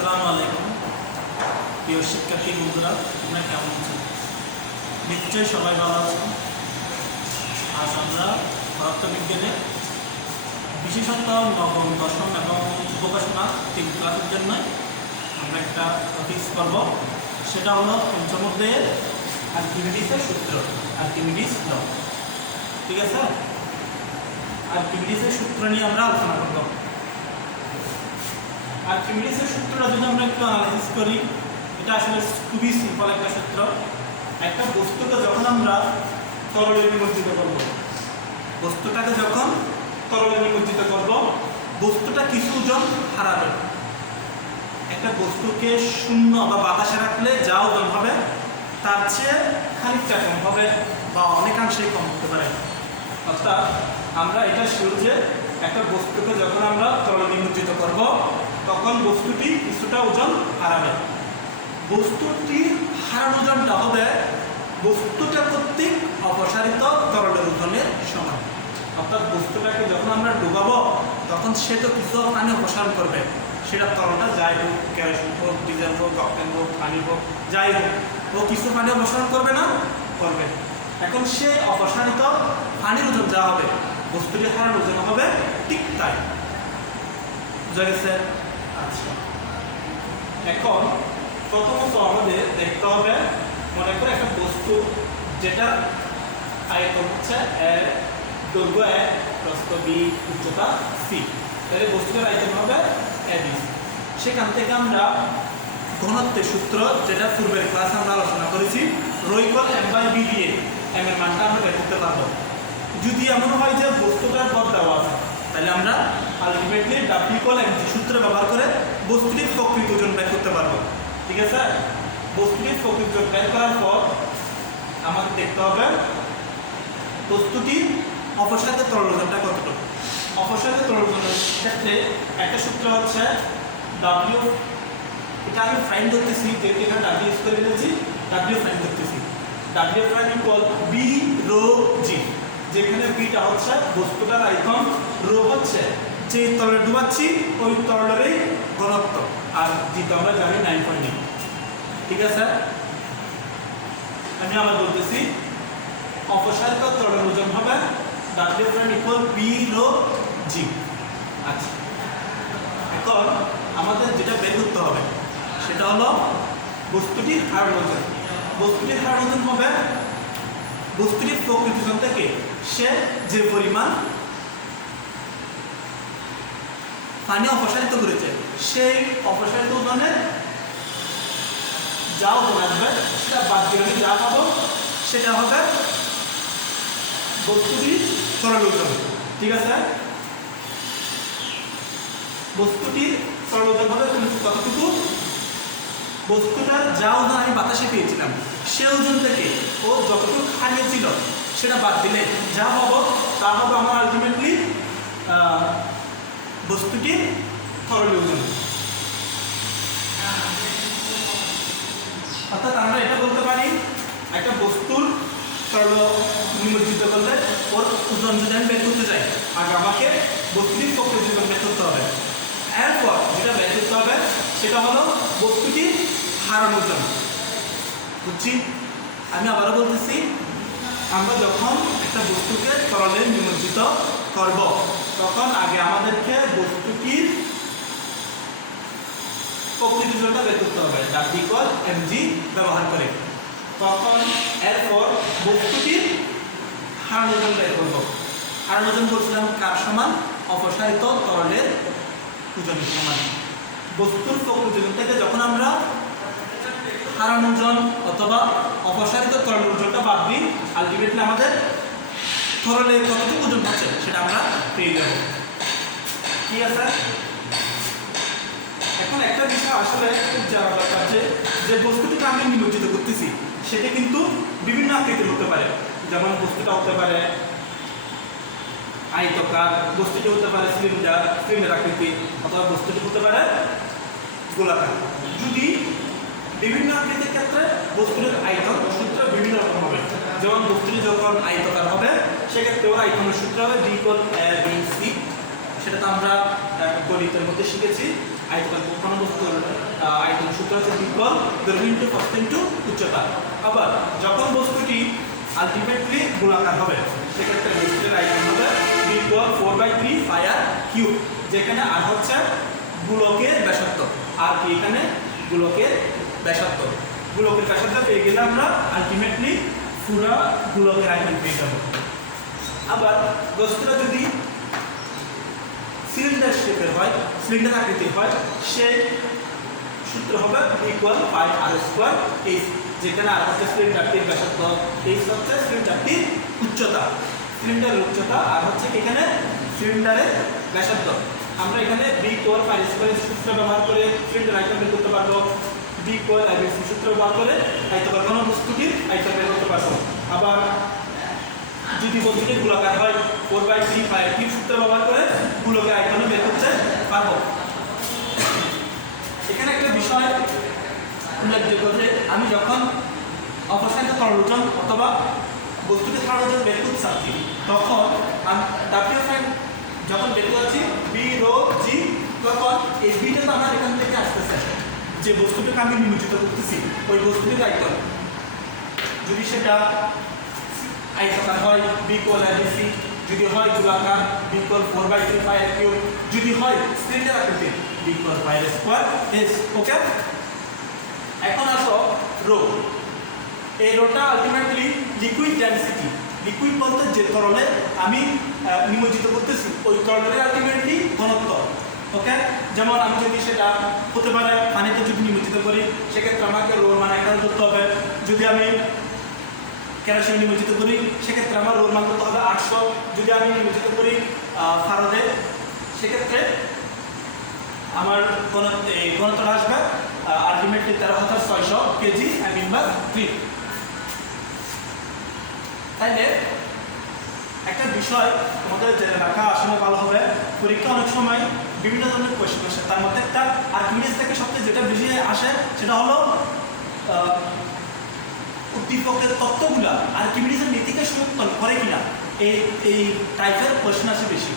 আসসালামু আলাইকুম প্রিয় শিক্ষার্থী বন্ধুরা, তোমরা কেমন আছো? নিশ্চয়ই সবাই ভালো আছো। আজ আমরা পদার্থবিজ্ঞানে বিশেষত নবম, দশম এবং উপকাশনা 3 ক্লাসের জন্য আমরা একটা টপিক করব। সেটা হলো পঞ্চম অধ্যায়ের আর্কিমিডিসের সূত্র, আর্কিমিডিস ল। ঠিক আছে, আর্কিমিডিসের সূত্র নিয়ে আমরা আলোচনা করব। আর্কিমিডিসের সূত্রটা যদি আমরা একটু অ্যানালাইসিস করি, এটা আসলে খুবই সিম্পল একটা সূত্র। একটা বস্তুকে যখন আমরা তরলে নিমজ্জিত করব, বস্তুটাকে যখন তরলে নিমজ্জিত করব, বস্তুটা কিছু ওজন হারাবে। একটা বস্তুকে শূন্য বা বাতাসে রাখলে যা ওজন হবে তার চেয়ে খানিকটা কম হবে বা অনেকাংশেই কম হতে পারে। অর্থাৎ আমরা এটা শিওর যে একটা বস্তুকে যখন আমরা তরলে নিমজ্জিত করব, তখন বস্তুটি কিছুটা ওজন হারাবে। বস্তুটির হারানো ওজনটা হবে বস্তুটা কর্তৃক অপসারিত তরলের ওজনের সমান। অর্থাৎ বস্তুটাকে যখন আমরা ডুবাবো, তখন সে তো কিছু পানি অপসারণ করবে। সেটা তরলটা যাই হোক, কেরোসিন হোক, ডিজেল হোক, অক্টেন হোক, পানি হোক, যাই হোক, ও কিছু পানি অপসারণ করবে না, করবে। এখন সেই অপসারিত পানির ওজন যা হবে, বস্তুটির হারানো ওজন হবে ঠিক তাই। বুঝা গেছে? আচ্ছা, এখন প্রথমত আমাদের দেখতে হবে, মনে করে একটা বস্তু যেটা আয়তন হচ্ছে দৈর্ঘ্য এ, প্রস্থ বি, উচ্চতা সি, তাহলে বস্তুটার আয়তন হবে এবি। সেখান থেকে আমরা ঘনত্বের সূত্র, যেটা পূর্বের ক্লাসে আমরা আলোচনা করেছি, rho equal M by V দিয়ে এম এর মানটা আমরা বের করতে পারবো। যদি এমন হয় যে বস্তুটার পথ দেওয়া আছে, তাহলে আমরা আলটিমেটলি ডাব্লিউ ইকুয়াল এমজি সূত্র ব্যবহার করে বস্তুটির প্রকৃত ওজন বের করতে পারবো। ঠিক আছে, বস্তুটির প্রকৃত ওজন বের করার পর আমাদের দেখতে হবে বস্তুটির অপসারিত তরল ওজনটা কতটুকু। অপসারিত তরল ওজনের ক্ষেত্রে একটা সূত্র হচ্ছে ডাব্লিউ, এটা আমি ফাইন্ড করতেছি, যেহেতু এখানে ডাব্লিউ ইউজ করে ফেলেছি, ডাব্লিউ ফাইন্ড করতেছি। W find equal V rho g, যেখানে বিটা হচ্ছে বস্তুটার আয়তন, রো হচ্ছে যে তরলে ডুবাচ্ছি ওই তরলেরই ঘনত্ব, আর জি তো আমরা জানি 9.8। ঠিক আছে, আমি আবার বলতেছি অপসারিত তরলের ওজন হবে W find equal V rho g. আচ্ছা, এখন আমাদের যেটা বের করতে হবে সেটা হলো বস্তুটির হারানো ওজন। বস্তুটির হারানো ওজন হবে বস্তুটির প্রকৃত ওজন থেকে সে যে পরিমাণ পানি অপসারিত করেছে, সেই অপসারিত ওজনের যা ওজন আসবে সেটা বাদ দিয়ে আমি যা পাবো সেটা হবে বস্তুটির তরল ওজন। ঠিক আছে, বস্তুটির তরল ওজন হবে কতটুকু, বস্তুটার যা ওজন আমি বাতাসে পেয়েছিলাম সে ওজন থেকে ও যতটুকু হারিয়েছিল সেটা বাদ দিলে যা পাবো তা হবে আমার আলটিমেটলি বস্তুটির তরল ওজন। অর্থাৎ আমরা এটা বলতে পারি, একটা বস্তুর তরল নিমজ্জিত করলে ওর ওজন যদি আমি বের করতে চাই, আগে আমাকে বস্তুটির প্রকৃত ওজন বের করতে হবে। এরপর যেটা বের করতে হবে সেটা হলো বস্তুটির হারানো ওজন। বুঝছি? আমি আবারও বলতেছি, আমরা যখন একটা বস্তুকে তরলে নিমজ্জিত করব, তখন আগে আমাদেরকে বস্তুটির প্রকৃত ওজনটা বের করতে হবে ডাব্লিউ ইকুয়াল এমজি ব্যবহার করে। তখন এরপর বস্তুটির হারানো ওজন বের করব। হারানো ওজন বলছিলাম কার সমান? অপসারিত তরলের ওজনের সমান। বস্তুর প্রকৃত ওজন থেকে যখন আমরা হারানো ওজন অথবা অপসারিত তরলের ওজনটা বাদ দিই, আলটিমেটলি আমাদের তরলে কতটুকু ওজন হচ্ছে সেটা আমরা পেয়ে যাব। ঠিক আছে, এখন একটা বিষয় আসলে খুব জানা দরকার, যে বস্তুটিকে আমি নিমজ্জিত করতেছি সেটা কিন্তু বিভিন্ন আকৃতির হতে পারে। যেমন বস্তুটা হতে পারে আয়তকার, বস্তুটি হতে পারে সিলিন্ডার আকৃতি, অথবা বস্তুটি হতে পারে গোলাকার। যদি বিভিন্ন আকৃতির ক্ষেত্রে বস্তুটির আয়তন সূত্র বিভিন্ন রকম হবে। যেমন বস্তুটি যখন আয়তকার হবে সেক্ষেত্রে ওর আয়তনের সূত্র হবে B equal A B C, সেটা তো আমরা গণিতের মধ্যে শিখেছি। আয়তকার কোনো বস্তুর আয়তন সূত্র হচ্ছে বি ইকুয়াল দৈর্ঘ্য ইনটু প্রস্থ ইনটু উচ্চতা। আবার যখন বস্তুটি আলটিমেটলি গোলাকার হবে সেক্ষেত্রে বস্তুর আয়তন হবে বি ইকুয়াল 4/3 পাই আর কিউব, যেখানে আর হচ্ছে গোলকের ব্যাসার্ধ আর কি এখানে গোলকের ব্যাসার্ধ। গোলকের ব্যাসার্ধ পেয়ে গেলে আমরা আলটিমেটলি পুরো গোলকের আয়তন পেয়ে যাব। আবার বস্তুটা যদি সিলিন্ডার শেপের হয়, সিলিন্ডার আকৃতির হয়, সেই সূত্র হবে বি ইকুয়াল পাই আর স্কয়ার এইচ, যেখানে আর হচ্ছে সিলিন্ডারটির ব্যাসার্ধ, এইচ হচ্ছে সিলিন্ডারটির উচ্চতা, সিলিন্ডারের উচ্চতা আর হচ্ছে এখানে সিলিন্ডারের ব্যাসার্ধ। আমরা এখানে বি ইকুয়াল পাই স্কয়ার সূত্র ব্যবহার করে সিলিন্ডার আয়তন বের করতে পারবো, বি ইকুয়াল আইবিসি সূত্র ব্যবহার করে আয়তকার কোনো বস্তুটির আয়তন বের করতে পারবো। আবার যদি বস্তুটি গোলাকার হয় 4/3 পাই আর কিউব সূত্র ব্যবহার করে গোলকের আয়তন বের করতে পারবো। এখানে একটা বিষয় উল্লেখযোগ্য যে আমি যখন অপসারিত তরল ওজন অথবা বস্তুটি তরল ওজন বের করতে চাচ্ছি তখন ডাব্লিউএফআই যখন বের করছি বি রো জি, তখন এই বিটা তো আমার এখান থেকে আসতেছে, যে বস্তুটাকে আমি নিমজ্জিত করতেছি ওই বস্তুটির আয়তন যদি সেটা আয়তাকার হয় বি ইকুয়াল আইবিসি, যদি হয় গোলাকার বি ইকুয়াল 4/3 পাই আর কিউব, যদি হয় সিলিন্ডার আকৃতির বি ইকুয়াল পাই আর স্কয়ার এস। ওকে, এখন আসো রো। এই rota ultimately liquid density, liquid বলতে যে তরলে আমি নিমজ্জিত করতেছি ওই তরলের আলটিমেটলি ঘনত্ব। ওকে, যেমন আমি যদি সেটা হতে পারে পানিতে যদি নিমজ্জিত করি সেক্ষেত্রে আমাকে রোর মান 1000 ধরতে হবে। যদি আমি কেরোসিন নিমজ্জিত করি সেক্ষেত্রে আমার রোল মান করতে হবে 800। যদি আমি নিমজ্জিত করি ফারদে সেক্ষেত্রে আমার ঘনত্বটা আসবে আলটিমেটলি 13,600 কেজি m/3। তাইলে একটা বিষয় তোমাদের জেনে রাখা আসলে ভালো হবে, পরীক্ষা অনেক সময় বিভিন্ন ধরনের কোয়েশ্চেন আসে, তার মধ্যে একটা আর্কিমিডিস থেকে সবচেয়ে যেটা বেশি আসে সেটা হলো উদ্দীপকের তত্ত্বগুলা আর্কিমিডিসের নীতিকে সমর্থন করে কিনা, এই টাইপের কোয়েশ্চেন আসে বেশি।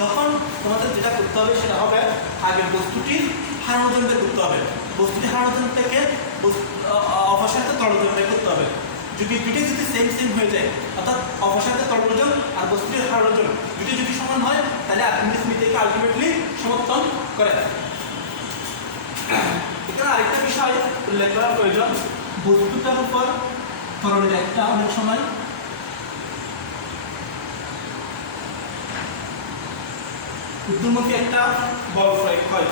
তখন তোমাদের যেটা করতে হবে সেটা হবে আগে বস্তুটির হারানো ওজন বের করতে হবে, বস্তুটির হারানো ওজন থেকে অপসারিত তরল ওজন বের করতে হবে। যদি দুইটা যদি সেম হয়ে যায় অর্থাৎ অপসারিত তরল ওজন আর বস্তুটির হারানো ওজন দুটো যদি সমান হয় তাহলে আর্কিমিডিস নীতিকে আলটিমেটলি সমর্থন করে। এখানে আরেকটা বিষয় উল্লেখ করা প্রয়োজন, বস্তুটার উপর তরলের একটা অনেক সময় ঊর্ধ্বমুখী একটা বল প্রয়োগ হয়।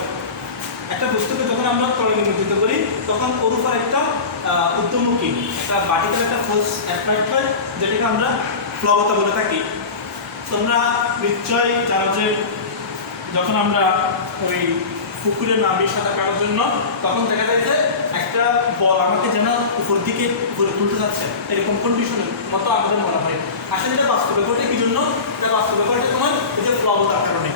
একটা বস্তুকে যখন আমরা তরলে নিমজ্জিত করি তখন ওর উপর একটা ঊর্ধ্বমুখী একটা ভার্টিক্যাল একটা ফোর্স অ্যাপ্লাইড হয়, যেটাকে আমরা প্লবতা বলে থাকি। তোমরা নিশ্চয়ই জানো যে যখন আমরা ওই পুকুরে নামি সাঁতার কাটার জন্য তখন দেখা যায় যে একটা বল আমাকে যেন উপর দিকে উপরে তুলতে যাচ্ছে, এরকম কন্ডিশনের মতো আমাদের মনে হয়। আসলে এটা বাস্তব ব্যাপারটা কি জন্য, এটা বাস্তব ব্যাপারটা তোমার এই যে প্লবতার কারণে।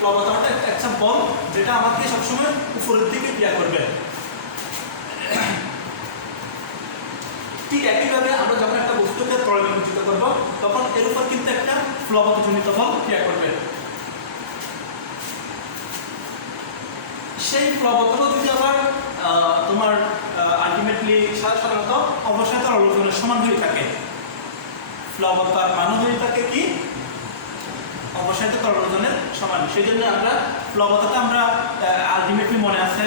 প্লবতাটা একটা বল যেটা আমাকে সবসময় উপরের দিকে ক্রিয়া করবে। ঠিক একইভাবে আমরা যখন একটা বস্তুকে তরলে নিমজ্জিত করবো তখন এর উপর কিন্তু একটা প্লবতজনিত বল ক্রিয়া করবে। সেই প্লবতটা যদি আবার তোমার আলটিমেটলি সাধারণত অপসারিত তরল ওজনের সমান হয়ে থাকে, প্লবতার মান হয়ে থাকে কি অপসারিত তরল ওজনের সমান। সেই জন্য আমরা প্লবতাটা আমরা আলটিমেটলি মনে আছে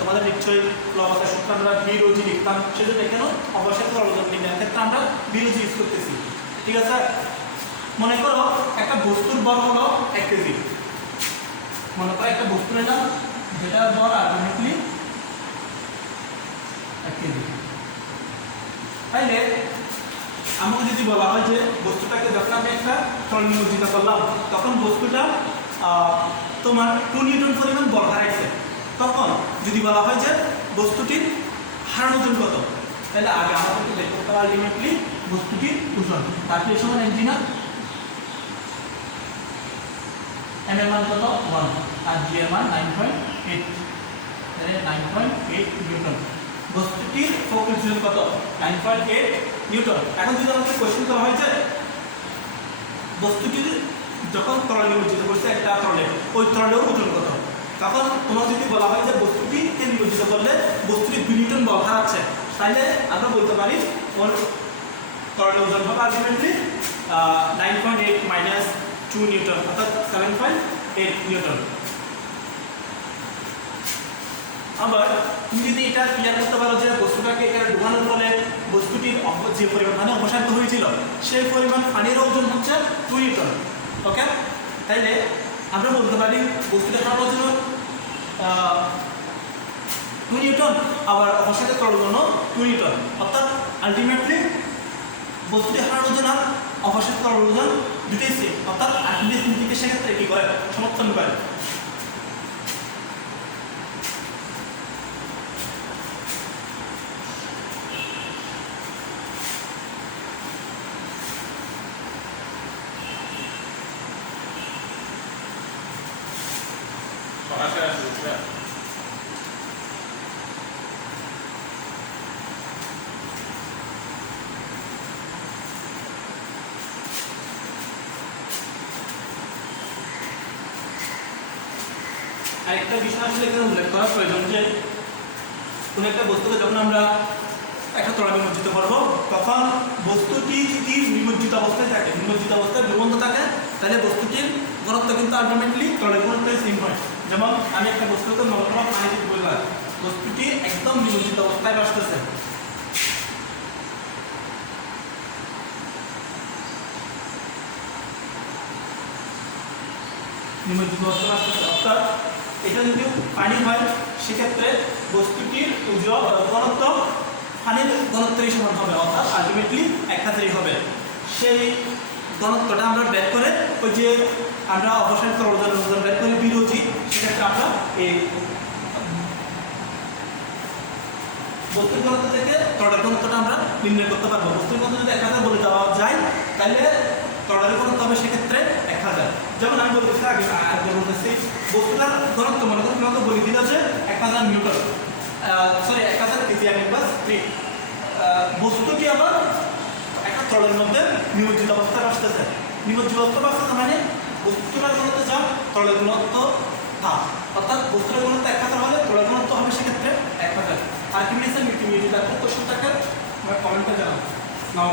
তোমাদের নিশ্চয়ই প্লবতার সূত্র আমরা বিরোজি লিখতাম, সেই জন্য এখানেও অপসারিত তরল ওজন নির্ণয়ের ক্ষেত্রে আমরা বিরোজি ইউজ করতেছি। ঠিক আছে, মনে করো একটা বস্তুর বল হলো 1 কেজি, মনে করো একটা বস্তু নিলাম যেটার বল আলটিমেটলি 1 কেজি। তাইলে আমাকে যদি বলা হয় যে বস্তুটাকে যখন আমি একটা তরলে নিমজ্জিত করলাম তখন বস্তুটা তোমার 2 নিউটন পরিমাণ বল হারাইছে, তখন যদি বলা হয় যে বস্তুটির হারানো ওজন কত, তাহলে আগে আমাদেরকে বের করতে হবে আলটিমেটলি বস্তুটির ওজন। তারপরে এই সময় এনজি না এম এর মান কত 1 আর জি এর মান 9.8, তাহলে 9.8 নিউটন। বস্তুটির ফোকাস ওজন কত 9.8 নিউটন। এখন যদি আমাকে কোশ্চেন করা হয় যে বস্তুটির যখন তরলে নিমজ্জিত করছে একটা তরলে, ওই তরলের ওজন কত, তখন তোমাকে যদি বলা হয় যে বস্তুটিকে নিমজ্জিত করলে বস্তুটি 2 নিউটন বল হারাচ্ছে, তাহলে আমরা বলতে পারি ওর তরলের ওজন হবে আলটিমেটলি 9.8 মাইনাস 2 নিউটন অর্থাৎ 7.8 নিউটন। আবার তুমি যদি এটা ক্লিয়ার করতে পারো যে বস্তুটাকে এখানে ঢোকানোর ফলে বস্তুটির যে পরিমাণ পানি অপসারিত হয়েছিল সেই পরিমাণ পানির ওজন হচ্ছে 2 নিউটন, ওকে? তাইলে আমরা বলতে পারি বস্তুটা হারার ওজন 2 নিউটন, আবার অপসারিত তরল ওজনও 2 নিউটন, অর্থাৎ আলটিমেটলি বস্তুটি হারার ওজন আর অপসারিত তরল ওজন দুটোই সেম, অর্থাৎ আর্কিমিডিস নীতিকে সেক্ষেত্রে কি করে সমর্থন করে। আরেকটা বিষয় আসলে এখানে উল্লেখ করা প্রয়োজন যে কোনো একটা বস্তুকে যখন আমরা একটা তরলে নিমজ্জিত করবো তখন বস্তুটি যদি নিমজ্জিত অবস্থায় থাকে, নিমজ্জিত অবস্থায় ডুবন্ত থাকে, তাহলে বস্তুটির ঘনত্ব কিন্তু আলটিমেটলি তরলের ঘনত্বের সেম হয়। যেমন আমি একটা বস্তুকে নর্মাল পানিতে বললাম, বস্তুটি একদম নিমজ্জিত অবস্থায় ভাসতেছে, নিমজ্জিত অবস্থায় ভাসতেছে, অর্থাৎ এটা যদি পানি হয় সেক্ষেত্রে বস্তুটির ঘনত্ব পানির ঘনত্বের সমান হবে, অর্থাৎ আলটিমেটলি 1000 হবে। সেই ঘনত্বটা আমরা বের করে ওই যে আমরা অপসারিত তরল ওজন বের করে বিরোধী, সেক্ষেত্রে আমরা এই বস্তুর ঘনত্ব থেকে তরলের ঘনত্বটা আমরা নির্ণয় করতে পারবো। বস্তুর ঘনত্ব যদি 1000 বলে দেওয়া যায় তাহলে তরলের ঘনত্ব হবে সেক্ষেত্রে 1000। যেমন আমি বলতেছি আগে বলতেছি বস্তুটার ঘনত্ব মনে করুন তোমাকে বলে দিল যে 1000 নিউটন, সরি 1000 কেজি আমি প্লাস 3। বস্তুটি আবার একটা তরলের মধ্যে নিমজ্জিত অবস্থায় আসতেছে, নিমজ্জিত অবস্থা আসতেছে মানে বস্তুটার ঘনত্ব যা তরলের ঘনত্ব তা, অর্থাৎ বস্তুর ঘনত্ব 1000 হলে তরলের ঘনত্ব হবে সেক্ষেত্রে 1000। আর্কিমিডিসের নীতি যদি তার কোশ্চেন থাকে কমেন্টে জানাও।